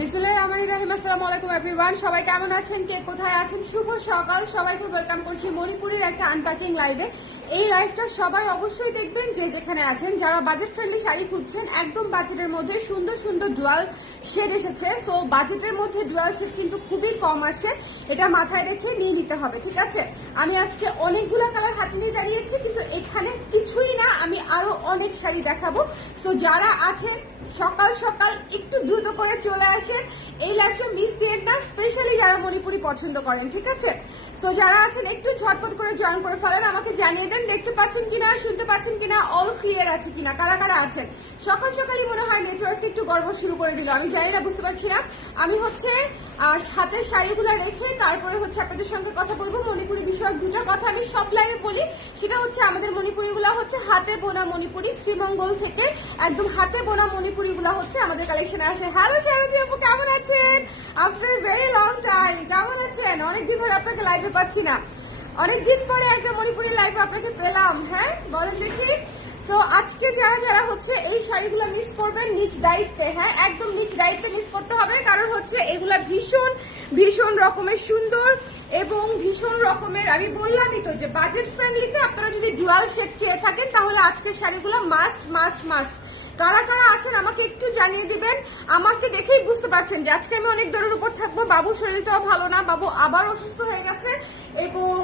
বিসমিল্লাহির রহমানির রহিম। আসসালামু আলাইকুম এভরিওয়ান, সবাই কেমন আছেন, কে কোথায় আছেন? শুভ সকাল, সবাইকে ওয়েলকাম করছি মণিপুরের একটা আনপ্যাকিং লাইভে। এই লাইভটা সবাই অবশ্যই দেখবেন যে যেখানে আছেন। যারা বাজেট ফ্রেন্ডলি শাড়ি খুঁজছেন, একদম বাজেটের মধ্যে সুন্দর সুন্দর ডুয়াল শেড এসেছে। সো বাজেটের মধ্যে ডুয়াল শেড কিন্তু খুবই কম আসছে, এটা মাথায় রেখে নিয়ে নিতে হবে, ঠিক আছে? আমি আজকে অনেকগুলো কালার হাতে নিয়ে দাঁড়িয়েছি, কিন্তু এখানে কিছুই না, আমি আরো অনেক শাড়ি দেখাবো। সো যারা আছেন সকাল সকাল একটু দ্রুত করে চলে আসেন, এই লাইভটা মিস দিয়েন না, স্পেশালি যারা মণিপুরি পছন্দ করেন, ঠিক আছে? সো যারা আছেন একটু ঝটপট করে জয়েন করে ফেলেন, আমাকে জানিয়ে দেন দেখতে পাচ্ছেন কিনা, শুনতে পাচ্ছেন কিনা, অল ক্লিয়ার আছে কিনা, কারা কারা আছেন। সকাল সকালই মনে হয় নেটওয়ার্কটা একটু গড়বড় শুরু করে দিল, আমি জানি না, বুঝতে পারছি না। আমি হচ্ছে হাতের শাড়িগুলো রেখে তারপরে হচ্ছে আপনাদের সঙ্গে কথা বলবো। মণিপুরি বিষয়ক দুটা কথা আমি সব লাইভে বলি, সেটা হচ্ছে আমাদের মণিপুরিগুলো হচ্ছে হাতে বোনা মণিপুরি, শ্রীমঙ্গল থেকে একদম হাতে বোনা মণিপুরিগুলো হচ্ছে আমাদের কালেকশনে আসে। হ্যালো শারদী আপু, কেমন আছেন? After a very long time কেমন আছেন? অনেকদিন ধরে আপনাকে লাইভে পাচ্ছি না, অনেকদিন পরে একটা মণিপুরি লাইভে আপনাকে পেলাম। হ্যাঁ বলেন দেখি। তো আজকে যারা যারা হচ্ছে এই শাড়িগুলো মিস করবেন নিজ দায়িত্বে, হ্যাঁ একদম নিজ দায়িত্বে মিস করতে হবে, কারণ হচ্ছে এগুলা ভীষণ ভীষণ রকমের সুন্দর এবং ভীষণ রকমের, আমি বললামই তো যে বাজেট ফ্রেন্ডলিতে আপনারা যদি ডুয়াল শেড চেয়ে থাকেন তাহলে আজকের শাড়িগুলো মাস্ট মাস্ট মাস্ট। কারা কারা আছেন আমাকে একটু জানিয়ে দিবেন। আমাকে দেখেই বুঝতে পারছেন যে আজকে আমি অনেক দূরের উপর থাকবো, বাবুর শরীরটাও ভালো না, বাবু আবার অসুস্থ হয়ে গেছে, এবং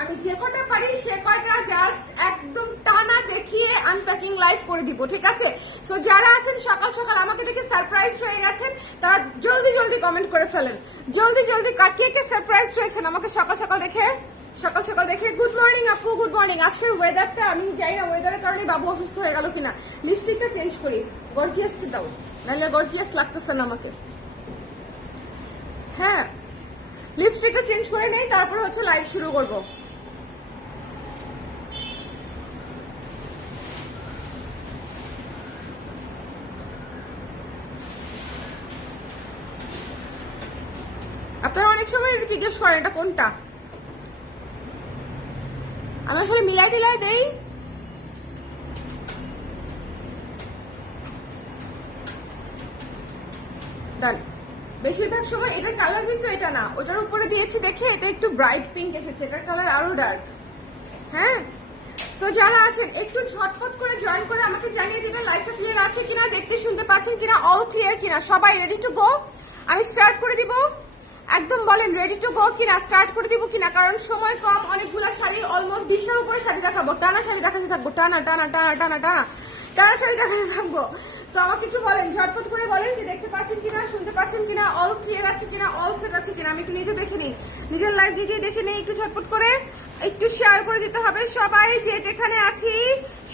আমি যে কটা পারি সে কয়টা জাস্ট একদম টানা দেখিয়ে আনপ্যাকিং লাইভ করে দিব, ঠিক আছে? সো যারা আছেন সকাল সকাল আমাকে দেখে সারপ্রাইজ হয়ে গেছেন, তারা জলদি জলদি কমেন্ট করে ফেলেন, জলদি জলদি কে কে সারপ্রাইজ হয়েছেন আমাকে সকাল সকাল দেখে। সকাল সকাল দেখে গুড মর্নিং আপু, গুড মর্নিং। আজকের ওয়েদারটা আমি জানি না ওয়েদারের কারণে বাবু অসুস্থ হয়ে গেল কিনা। লিপস্টিকটা চেঞ্জ করি, গর্জিয়াস দাও, নাহলে গর্জিয়াস লাগতেছে না আমাকে। হ্যাঁ লিপস্টিকটা চেঞ্জ করে নেই, তারপরে হচ্ছে লাইভ শুরু করব। আপনারা অনেক সময় এটা জিজ্ঞেস করেন এটা কোনটা, আমি আসলে মিলাই টিলাই দেই। বেশিরভাগ সময় এটার কালার কিন্তু এটা না, ওটার উপরে দিয়েছি দেখে এটা একটু ব্রাইট পিঙ্ক এসেছে, এটার কালার আরো ডার্ক। হ্যাঁ তো যারা আছেন একটু ঝটপট করে জয়েন করে আমাকে জানিয়ে দিবেন লাইভটা ক্লিয়ার আছে কিনা, দেখতে শুনতে পাচ্ছেন কিনা, অল ক্লিয়ার কিনা। সবাই রেডি টু গো? আমি স্টার্ট করে দিব, একদম বলেন রেডি টু গো কিনা, স্টার্ট করে দিব কিনা, কারণ সময় কম, অনেকগুলো শাড়ি, অলমোস্ট 20টার উপরে শাড়ি দেখাবো, টানা শাড়ি দেখাতে থাকবো, টানা টানা টানা টানা টানা টানা শাড়ি দেখাতে থাকবো। তো আমাকে একটু বলেন, ঝটপট করে বলেন যে দেখতে পাচ্ছেন কিনা, শুনতে পাচ্ছেন কিনা, অল ক্লিয়ার আছে কিনা, অল সেট আছে কিনা। আমি একটু নিজে দেখে নিই, নিজের লাইভ নিজেই দেখে নিই, একটু ঝটপট করে একটু শেয়ার করে দিতে হবে সবাই, যে যেখানে আছি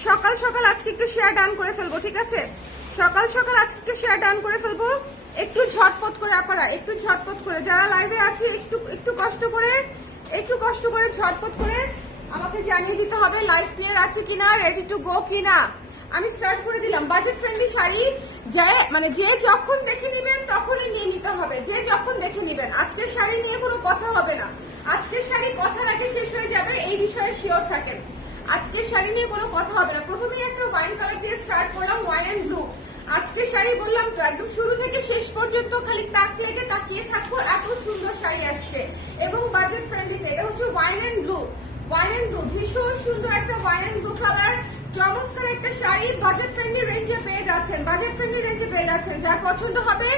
সকাল সকাল আজকে একটু শেয়ার ডান করে ফেলবো, ঠিক আছে? সকাল সকাল আজকে একটু শেয়ার ডান করে ফেলবো, একটু ঝটপট করে আপনারা, একটু ঝটপট করে যারা লাইভে আছে একটু একটু কষ্ট করে, একটু কষ্ট করে ঝটপট করে আমাকে জানিয়ে দিতে হবে লাইভ ক্লিয়ার আছে কিনা, রেডি টু গো কিনা। আমি স্টার্ট করে দিলাম। বাজেট ফ্রেন্ডলি শাড়ি যে যখন দেখে নিবেন তখনই নিয়ে নিতে হবে, যে যখন দেখে নিবেন। আজকের শাড়ি নিয়ে কোনো কথা হবে না, আজকের শাড়ি কথার আগে শেষ হয়ে যাবে, এই বিষয়ে শিওর থাকেন। আজকের শাড়ি নিয়ে কোনো কথা হবে না। প্রথমেই একটা ওয়াইন কালার দিয়ে স্টার্ট করলাম, ওয়াইন এন্ড ব্লু। আজকের শাড়ি বললাম তো একদম শুরু থেকে শেষ পর্যন্ত খালি তাকিয়ে থাকবো, এত সুন্দর শাড়ি আসছে এবং বাজেট ফ্রেন্ডলিতে। এটা হচ্ছে wine and blue, wine and blue, ভীষণ সুন্দর একটা ওয়াইন এন্ড ব্লু কালার, চমৎকার একটা শাড়ি বাজেট ফ্রেন্ডলি রেঞ্জে পেয়ে যাচ্ছেন, বাজেট ফ্রেন্ডলি রেঞ্জে পেয়ে যাচ্ছেন। যার পছন্দ হবে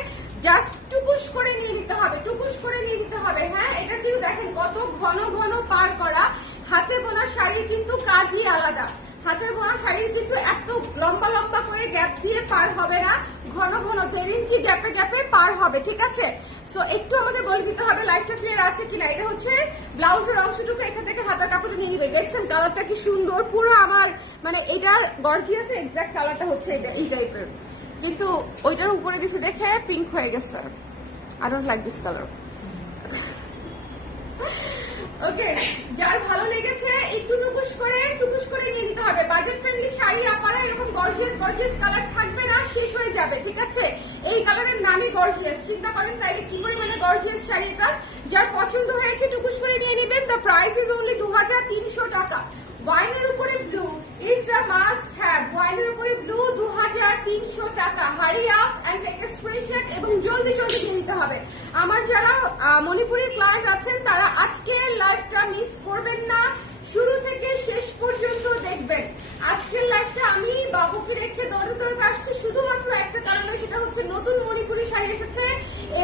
জাস্ট টুকুস করে নিয়ে নিতে হবে, টুকুস করে নিয়ে নিতে হবে। হ্যাঁ এটা কিন্তু দেখেন কত ঘন ঘন পার করা, হাতে বোনা শাড়ির কিন্তু কাজই আলাদা। হাতের বোনা শাড়ির কিন্তু এত লম্বা লম্বা করে গ্যাপ দিয়ে পার হবে না, ঘন ঘন 1.5 ইঞ্চি গ্যাপে গ্যাপে পার হবে, ঠিক আছে? সো একটু আমাদের বলে দিতে হবে লাইভটা ক্লিয়ার আছে কিনা। এটা হচ্ছে ব্লাউজের অংশটুকু, এখান থেকে হাতার কাপড়টা নিয়ে নিবে। দেখছেন কালারটা কি সুন্দর, পুরো আমার মানে এটার গর্জিয়াস এক্সাক্ট কালারটা হচ্ছে এটা, এই টাইপের, কিন্তু ওইটার উপরে দিছে দেখে পিঙ্ক হয়ে গেছে। I don't like this colour. Okay, যার ভালো লেগেছে একটু টুকুস করে নিয়ে নিতে হবে। বাজেট ফ্রেন্ডলি শাড়ি আপনারা এরকম গর্জিয়াস গর্জিয়াস কালার থাকবে না, শেষ হয়ে যাবে, ঠিক আছে? এই কালারের নামই গর্জিয়াস, চিন্তা করেন তাইলে কি পরিমাণে গর্জিয়াস শাড়ি এটা। যার পছন্দ হয়েছে টুকুস করে নিয়ে নেবেন। দ্য প্রাইস ইজ অনলি 2300 টাকা। ওয়াইনের উপরে blue, it's a must have. ওয়াইনের উপরে ব্লু 2300 টাকা। Hurry up and take a screenshot এবং এবং জলদি জলদি দিয়ে দিতে হবে। আমার যারা মণিপুরের ক্লায়েন্ট আছেন তারা আজকের লাইভটা মিস করবেন না, শুরু থেকে শেষ পর্যন্ত দেখবেন। আজকের লাইভটা আমি বাবুকে রেখে দৌড়ে দৌড়ে আসছি শুধুমাত্র একটা কারণে, সেটা হচ্ছে নতুন মণিপুরি শাড়ি এসেছে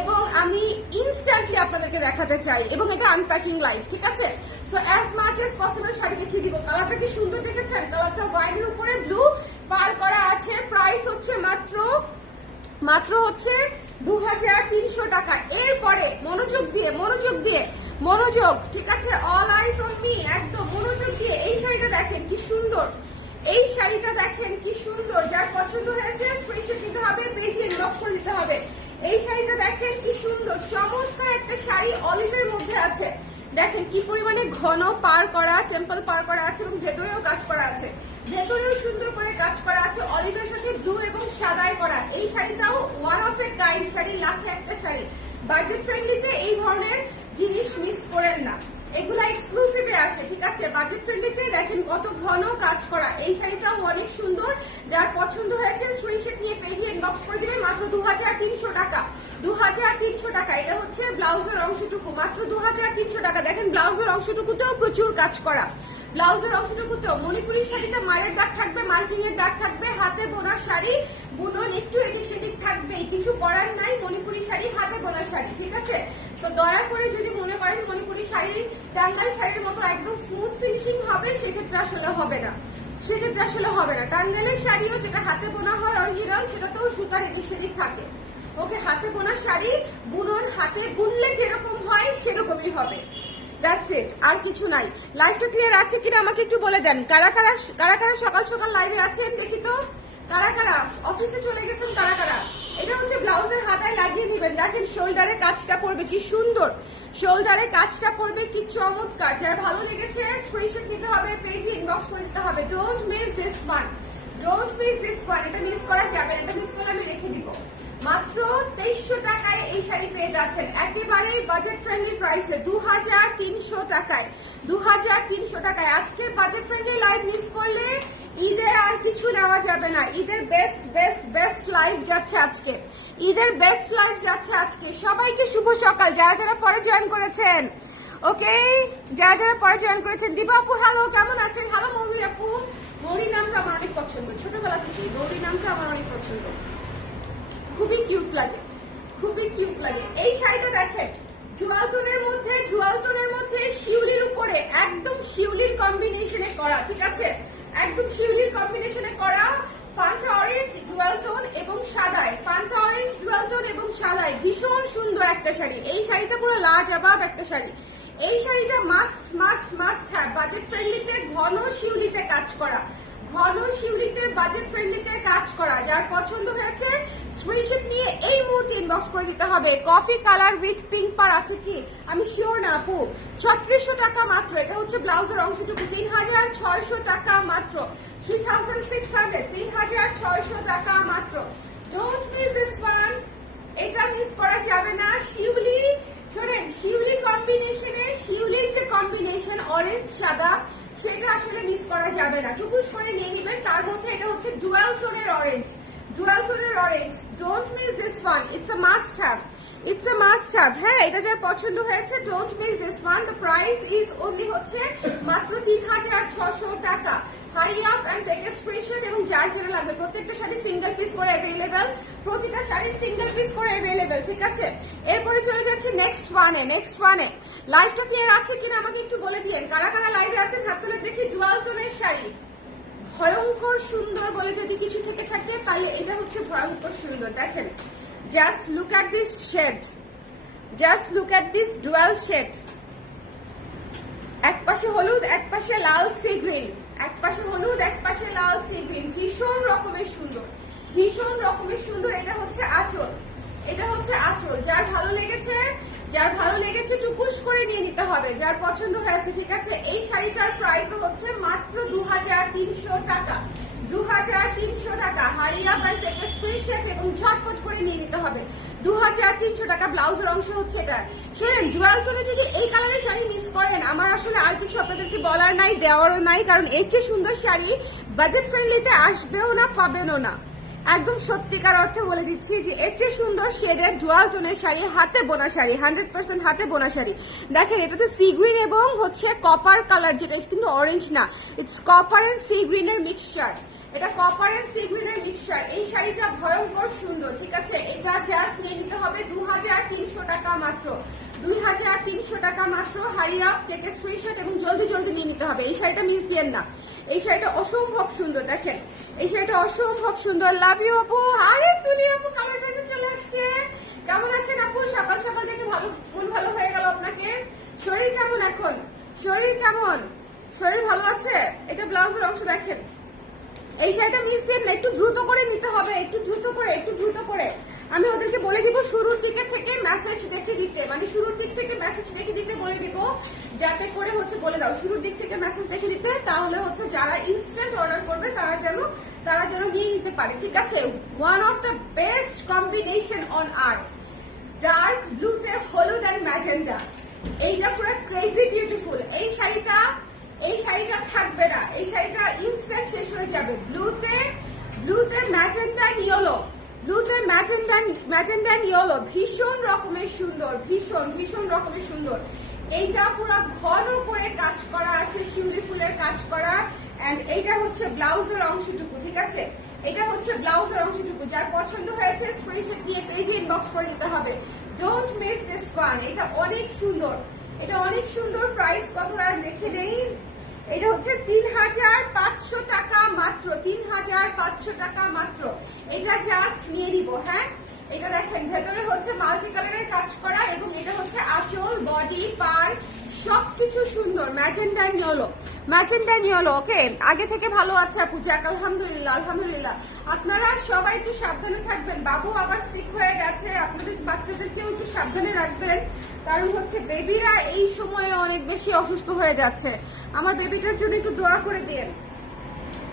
এবং আমি ইনস্ট্যান্টলি আপনাদেরকে দেখাতে চাই, এবং এটা আনপ্যাকিং লাইভ, ঠিক আছে? So as much as possible sari দেখিয়ে দিব। কালারটা কি সুন্দর দেখেছেন? কালারটা ওয়াইনের উপরে ব্লু পার করা আছে। প্রাইস হচ্ছে মাত্র হচ্ছে 2300 টাকা। এরপরে মনোযোগ দিয়ে ঠিক আছে, অল আইস অন মি, একদম মনোযোগ দিয়ে এই শাড়িটা দেখেন কি সুন্দর, এই শাড়িটা দেখেন কি সুন্দর। যার পছন্দ হয়েছে স্ক্রিনশট দিতে হবে, পেজে ইনবক্স করে দিতে হবে। এই শাড়িটা দেখেন কি সুন্দর, চমৎকার একটা শাড়ি, অলিভের মধ্যে আছে। দেখেন কি পরিমাণে ঘন পার করা, টেম্পল পার করা আছে এবং ভেতরেও কাজ করা আছে, ভেতরেও সুন্দর করে কাজ করা আছে, অলিভের সাথে ব্লু এবং সাদাই করা। এই শাড়িটাও ওয়ান অফ এ কাইন্ড শাড়ি, লাখে একটা শাড়ি। বাজেট ফ্রেন্ডলিতে এই ধরনের জিনিস মিস করেন না, এগুলা এক্সক্লুসিভে আসে, ঠিক আছে? বাজেট ফ্রেন্ডলিতে দেখেন কত ঘন কাজ করা। এই শাড়িটাও অনেক সুন্দর, যার পছন্দ হয়েছে স্ক্রিনশট নিয়ে পেজে ইনবক্স করে দিবেন। মাত্র 2300 টাকা, 2300 টাকা। এটা হচ্ছে ব্লাউজের অংশটুকু, মাত্র 2300 টাকা। দেখেন ব্লাউজের অংশটুকুতেও প্রচুর কাজ করা, ব্লাউজের অংশটুকুতেও মণিপুরি শাড়িতে মায়ের দাগ থাকবে, মার্কিং এর দাগ থাকবে, হাতে বোনা শাড়ি, বুনন একটু এদিক সেদিক থাকবেই, কিছু করার নাই। মণিপুরি শাড়ি, হাতে বোনা শাড়ি, ঠিক আছে? তো দয়া করে যদি মনে করেন মণিপুরি শাড়ি টাঙ্গাইল শাড়ির মতো একদম স্মুথ ফিনিশিং হবে, সেক্ষেত্রে আসলে হবে না, টাঙ্গাইলের শাড়িও যেটা হাতে বোনা হয় অরিজিনাল, সেটাতেও সুতার এদিক সেদিক থাকে। ওকে, হাতে বোনা শাড়ি বুনন, হাতে বুনলে যেরকম হয় সেরকমই হবে। দ্যাটস ইট, আর কিছু নাই। লাইভটা ক্লিয়ার আছে কিনা আমাকে একটু বলে দেন। কারা কারা সকাল সকাল লাইভে আছেন দেখি তো, কারা কারা অফিসে চলে গেছেন, কারা কারা। এটা হচ্ছে ব্লাউজের হাতায় লাগিয়ে নেবেন। দেখেন শোল্ডারে কাজটা পড়বে কি সুন্দর, শোল্ডারে কাজটা পড়বে কি চমৎকার। যার ভালো লেগেছে স্ক্রিনশট নিতে হবে, পেজে ইনবক্স করে দিতে হবে। ডোন্ট মিস দিস ওয়ান, এটা মিস করা যাবে না, এটা মিস করলে আমি রেখে দিব। মাত্র 2300 টাকায় এই শাড়ি পেয়ে যাচ্ছেন, একেবারে বাজেট ফ্রেন্ডলি প্রাইসে, 2300 টাকায়, 2300 টাকায়। আজকের বাজেট ফ্রেন্ডলি লাইভ মিস করলে ঈদে আর কিছু নেওয়া যাবে না। ঈদের বেস্ট লাইভ যাচ্ছে আজকে, ঈদের বেস্ট লাইভ যাচ্ছে আজকে। সবাইকে শুভ সকাল, যারা পরে জয়েন করেছেন। ওকে, যারা পরে জয়েন করেছেন। দিবা আপু হ্যালো, কেমন আছেন? হ্যালো মৌরি আপু, মৌরি নামটা আমার অনেক পছন্দ, ছোটবেলা থেকে মৌরি নামটা আমার অনেক পছন্দ, খুবই কিউট লাগে। এই শাড়িটা দেখেন জুয়াল টোনের মধ্যে শিউলির উপরে একদম শিউলির কম্বিনেশনে করা, ঠিক আছে? একদম শিউলির কম্বিনেশনে করা, ফান্টা অরেঞ্জ ডুয়াল টোন এবং সাদায়, ফান্টা অরেঞ্জ ডুয়াল টোন এবং সাদায়, ভীষণ সুন্দর একটা শাড়ি। এই শাড়িটা পুরো লাজবাব একটা শাড়ি। এই শাড়িটা মাস্ট হ্যাভ। বাজেট ফ্রেন্ডলিতে ঘন শিউলিতে কাজ করা, বাজেট ফ্রেন্ডলিতে কাজ করা। যার পছন্দ হয়েছে স্ক্রিনশট নিয়ে এই মুহূর্তে ইনবক্স করে দিতে হবে। কফি কালার উইথ পিঙ্ক পার আছে কি আমি শিওর না আপু। 3600 টাকা মাত্র। এটা হচ্ছে ব্লাউজের অংশটুকু, 3600 টাকা মাত্র, 3600 টাকা মাত্র। ডোন্ট মিস দিস ওয়ান, এটা মিস করা যাবে না। শিউলি, শোনেন, শিউলি কম্বিনেশনে, শিউলির যে কম্বিনেশন অরেঞ্জ সাদা, সেটা আসলে মিস করা যাবে না। টুকুস করে নিয়ে নেবেন। তার মধ্যে এটা হচ্ছে ডুয়াল টোনের orange, don't miss this one, it's a must have. হ্যাঁ, এটা যার পছন্দ হয়েছে don't miss this one. The price is only হচ্ছে মাত্র 3600 টাকা। Hurry up and take a screenshot. এবং যার যেটা লাগবে প্রত্যেকটা শাড়ি সিঙ্গেল পিস করে অ্যাভেলেবেল, প্রতিটা শাড়ি সিঙ্গেল পিস করে অ্যাভেলেবেল, ঠিক আছে? এরপরে চলে যাচ্ছে নেক্সট ওয়ানে। লাইভটা ক্লিয়ার আছে কিনা আমাকে একটু বলে দিয়েন। কারা লাইভে আছেন হাত তুলে দেখি। ডুয়াল টোনের শাড়ি, ভয়ঙ্কর সুন্দর বলে যদি কিছু থেকে থাকে তাহলে এটা হচ্ছে ভয়ঙ্কর সুন্দর। দেখেন, just look at this shade, dual shade. এক পাশে হলুদ, এক পাশে লাল সি গ্রিন, ভীষণ রকমের সুন্দর। এটা হচ্ছে আঁচল, যার ভালো লেগেছে টুকুস করে নিয়ে নিতে হবে, যার পছন্দ হয়েছে, ঠিক আছে? এই শাড়িটার প্রাইস হচ্ছে মাত্র 2300 টাকা, 2300 টাকা। হারিয়া বাই থেকে স্ক্রিনশট এবং ঝটপট করে নিয়ে নিতে হবে। 2300 টাকা। ব্লাউজের অংশ হচ্ছে এটা। শুনেন, জুয়াল টোনে যদি এই কালারের শাড়ি মিস করেন, আমার আসলে আর কিছু আপনাদেরকে বলার নাই, দেওয়ারও নাই, কারণ এর চেয়ে সুন্দর শাড়ি বাজেট ফ্রেন্ডলিতে আসবেও না, পাবেনও না। একদম সত্যিকার অর্থে বলে দিচ্ছি যে এর চেয়ে সুন্দর শেডের ডুয়াল টোনের শাড়ি, হাতে বোনা শাড়ি, 100% হাতে বোনা শাড়ি। দেখেন এটাতে সি গ্রিন এবং হচ্ছে কপার কালার, যেটা এটা কিন্তু অরেঞ্জ না, ইটস কপার এন্ড সি গ্রিনের মিক্সচার। এটা কপার এন্ড সি গ্রিনের মিক্সচার। এই শাড়িটা ভয়ঙ্কর সুন্দর, ঠিক আছে। এটা জাস্ট নিয়ে নিতে হবে 2300 টাকা মাত্র, 2300 টাকা মাত্র। হারিয়া থেকে স্ক্রিনশট এবং জলদি জলদি নিয়ে নিতে হবে। এই শাড়িটা মিস দিয়েন না, এই শাড়িটা অসম্ভব সুন্দর। দেখেন এই শাড়িটা অসম্ভব সুন্দর। লাভ ইউ আপু। আরে তুলি আপু কালার ড্রেসে চলে আসছে। কেমন আছেন আপু? সকাল সকাল থেকে ভালো, মন ভালো হয়ে গেল আপনাকে। শরীর কেমন এখন? শরীর কেমন? শরীর ভালো আছে? এটা ব্লাউজের অংশ দেখেন। এই শাড়িটা মিস দিন না, একটু দ্রুত করে নিতে হবে, একটু দ্রুত করে, একটু দ্রুত করে। আমি ওদেরকে বলে দিব শুরুর দিকে থেকে মেসেজ দেখে দিতে, মানে শুরুর দিক থেকে মেসেজ দেখে দিতে বলে দিব, যাতে করে হচ্ছে বলে দাও শুরুর দিক থেকে মেসেজ দেখে দিতে, তাহলে হচ্ছে যারা ইনস্ট্যান্ট অর্ডার করবে তারা যেন নিয়ে নিতে পারে, ঠিক আছে। One of the best combination on earth, dark ব্লুতে হলুদ অ্যান্ড ম্যাজেন্ডা। এইটা পুরো ক্রেজি বিউটিফুল। এই শাড়িটা থাকবে না, এই শাড়িটা ইনস্ট্যান্ট শেষ হয়ে যাবে। ব্লুতে ম্যাজেন্ডা ইয়েলো, ব্লুতে ম্যাজেন্ডা ইয়েলো, ভীষণ রকমের সুন্দর, ভীষণ রকমের সুন্দর। এইটা পুরো ঘন করে কাজ করা আছে, শিউলি ফুলের কাজ করা। এন্ড এইটা হচ্ছে ব্লাউজের অংশটুকু, ঠিক আছে। এটা হচ্ছে ব্লাউজের অংশটুকু। যার পছন্দ হয়েছে স্ক্রিনশট নিয়ে পেজে ইনবক্স করে দিতে হবে। Don't miss this one. এটা অনেক সুন্দর, এটা অনেক সুন্দর। প্রাইস কত দেখে নেই। এটা হচ্ছে 3500 টাকা মাত্র, 3500 টাকা মাত্র। এটা জাস্ট নিয়ে নিব। হ্যাঁ, এটা দেখেন ভেতরে হচ্ছে মাল্টি কালারের কাজ করা এবং এটা হচ্ছে আঁচল, বডি, পার সবকিছু সুন্দর। Magenta yellow. ওকে, আগে থেকে ভালো আছে আপু। যাক আলহামদুলিল্লাহ, আলহামদুলিল্লাহ। আপনারা সবাই একটু সাবধানে থাকবেন। বাবু আবার সিক হয়ে গেছে, আপনাদের বাচ্চাদেরকেও একটু সাবধানে রাখবেন, কারণ হচ্ছে বেবিরা এই সময়ে অনেক বেশি অসুস্থ হয়ে যাচ্ছে। আমার বেবিটার জন্য একটু দোয়া করে দেন,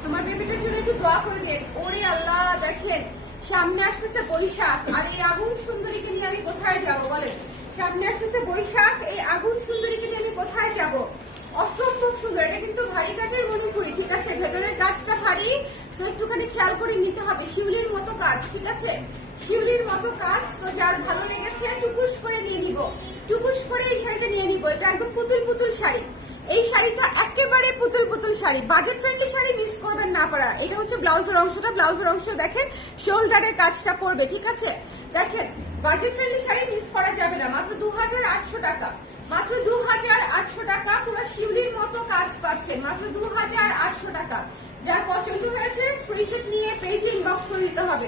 আমার বেবিটার জন্য একটু দোয়া করে দেন। ওরে আল্লাহ, দেখেন সামনে আসতেছে বৈশাখ, আর এই আগুন সুন্দরীকে নিয়ে আমি কোথায় যাব বলেন? সামনে আসতেছে বৈশাখ, এই আগুন সুন্দরীকে নিয়ে আমি কোথায় যাব? অসম্ভব সুন্দর। এটা কিন্তু ভারী কাজের মণিপুরি, ঠিক আছে। ভেতরের কাজটা ভারী, তো একটুখানি খেয়াল করে নিতে হবে। শিউলির মতো কাজ, ঠিক আছে, শিউলির মতো কাজ। তো যার ভালো লেগেছে টুকুস করে নিয়ে নিব, টুকুস করে এই শাড়িটা নিয়ে নিব। এটা একদম পুতুল শাড়ি। এই শাড়িটা একেবারে পুতুল sari, budget friendly sari, miss করবেন না পারা। এটা হচ্ছে ব্লাউজের অংশটা। ব্লাউজের অংশ দেখেন শোল্ডারের কাজটা পড়বে, ঠিক আছে। দেখেন বাজেট ফ্রেন্ডলি শাড়ি মিস করা যাবে না। মাত্র 2800 টাকা, মাত্র 2800 টাকা। পুরো শিউলির মতো কাজ পাচ্ছেন মাত্র 2800 টাকা। যার পছন্দ হয়েছে স্ক্রিনশট নিয়ে পেজে ইনবক্স করে দিতে হবে।